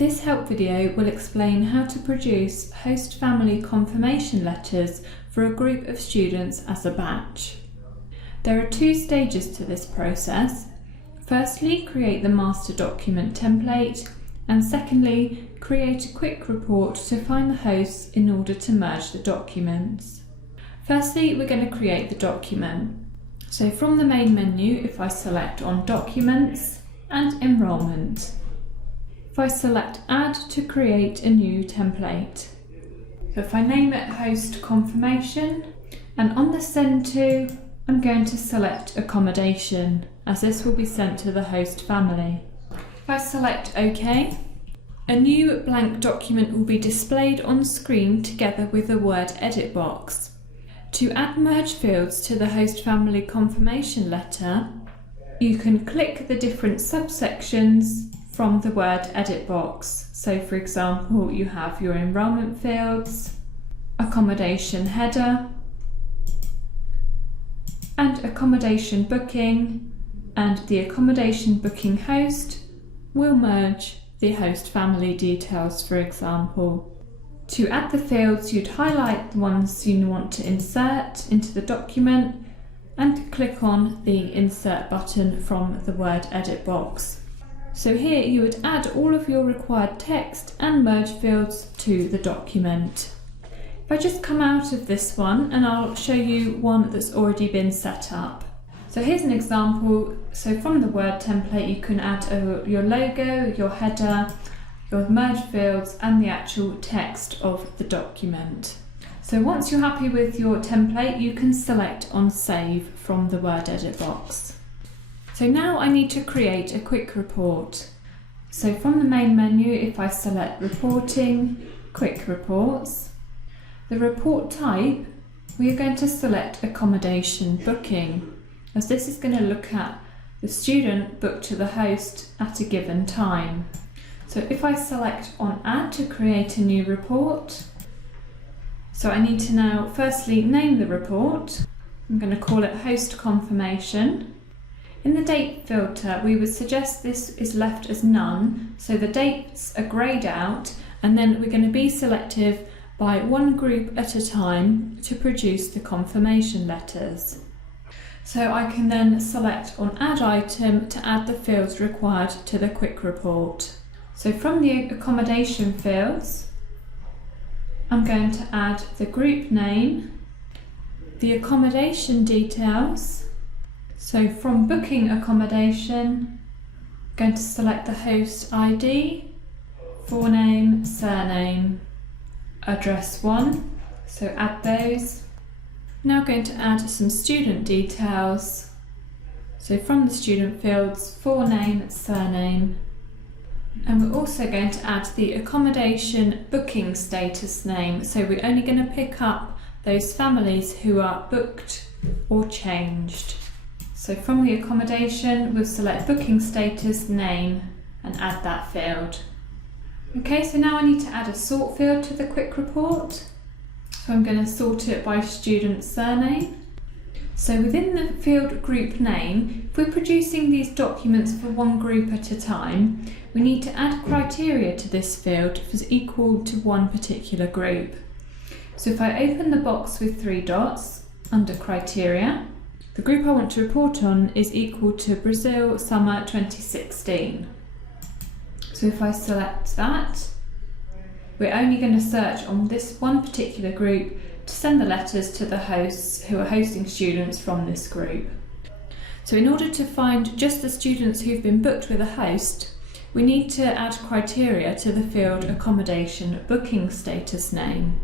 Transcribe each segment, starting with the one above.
This help video will explain how to produce host family confirmation letters for a group of students as a batch. There are two stages to this process. Firstly, create the master document template, and secondly, create a quick report to find the hosts in order to merge the documents. Firstly, we're going to create the document. So from the main menu, if I select on Documents and Enrolment, if I select Add to create a new template. So if I name it Host Confirmation, and on the Send To, I'm going to select Accommodation, as this will be sent to the host family. If I select OK, a new blank document will be displayed on screen together with a word edit box. To add merge fields to the host family confirmation letter, you can click the different subsections from the word edit box. So for example, you have your enrolment fields, accommodation header, and accommodation booking, and the accommodation booking host will merge the host family details, for example. To add the fields, you'd highlight the ones you want to insert into the document and click on the Insert button from the word edit box. So here you would add all of your required text and merge fields to the document. If I just come out of this one, and I'll show you one that's already been set up. So here's an example. So from the Word template, you can add your logo, your header, your merge fields, and the actual text of the document. So once you're happy with your template, you can select on Save from the Word edit box. So now I need to create a quick report. So from the main menu, if I select Reporting, Quick Reports, the report type, we are going to select Accommodation Booking, as this is going to look at the student booked to the host at a given time. So if I select on Add to create a new report, so I need to now firstly name the report. I'm going to call it Host Confirmation. In the date filter, we would suggest this is left as none, so the dates are greyed out, and then we're going to be selective by one group at a time to produce the confirmation letters. So I can then select on Add Item to add the fields required to the quick report. So from the accommodation fields, I'm going to add the group name, the accommodation details. So from booking accommodation, I'm going to select the host ID, forename, surname, address 1, so add those. Now going to add some student details. So from the student fields, forename, surname, and we're also going to add the accommodation booking status name. So we're only going to pick up those families who are booked or changed. So from the accommodation, we'll select booking status name and add that field. Okay, so now I need to add a sort field to the quick report. So I'm going to sort it by student surname. So within the field group name, if we're producing these documents for one group at a time, we need to add criteria to this field if it's equal to one particular group. So if I open the box with 3 dots under criteria, the group I want to report on is equal to Brazil Summer 2016. So if I select that, we're only going to search on this one particular group to send the letters to the hosts who are hosting students from this group. So in order to find just the students who've been booked with a host, we need to add criteria to the field accommodation booking status name.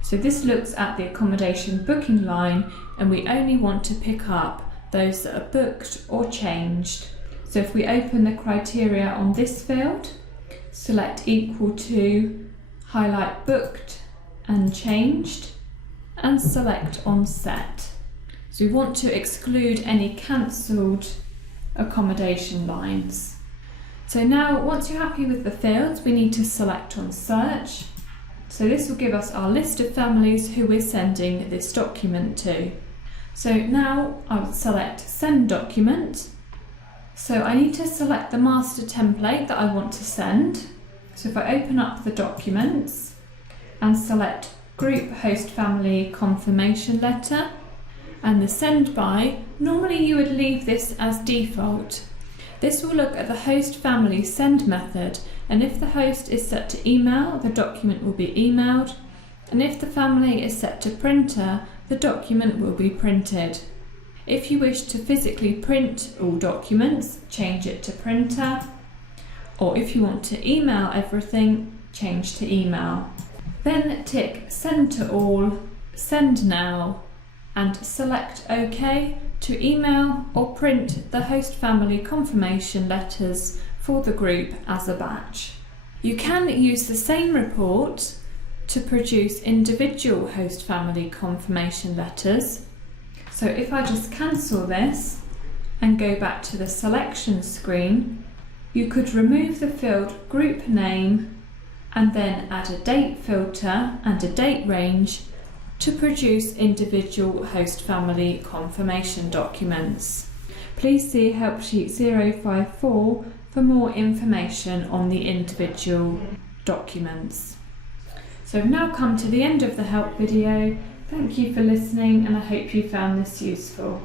So this looks at the accommodation booking line, and we only want to pick up those that are booked or changed. So if we open the criteria on this field, select equal to, highlight booked and changed, and select on set. So we want to exclude any cancelled accommodation lines. So now once you're happy with the fields, we need to select on search. So this will give us our list of families who we're sending this document to. So now I would select send document. So I need to select the master template that I want to send. So if I open up the documents and select Group Host Family Confirmation Letter and the Send By, normally you would leave this as default. This will look at the host family send method, and if the host is set to email, the document will be emailed, and if the family is set to printer, the document will be printed. If you wish to physically print all documents, change it to printer, or if you want to email everything, change to email. Then tick Send to All, Send Now, and select OK to email or print the host family confirmation letters for the group as a batch. You can use the same report to produce individual host family confirmation letters. So if I just cancel this and go back to the selection screen, you could remove the field group name and then add a date filter and a date range to produce individual host family confirmation documents. Please see Help Sheet 054 for more information on the individual documents. So we've now come to the end of the help video. Thank you for listening, and I hope you found this useful.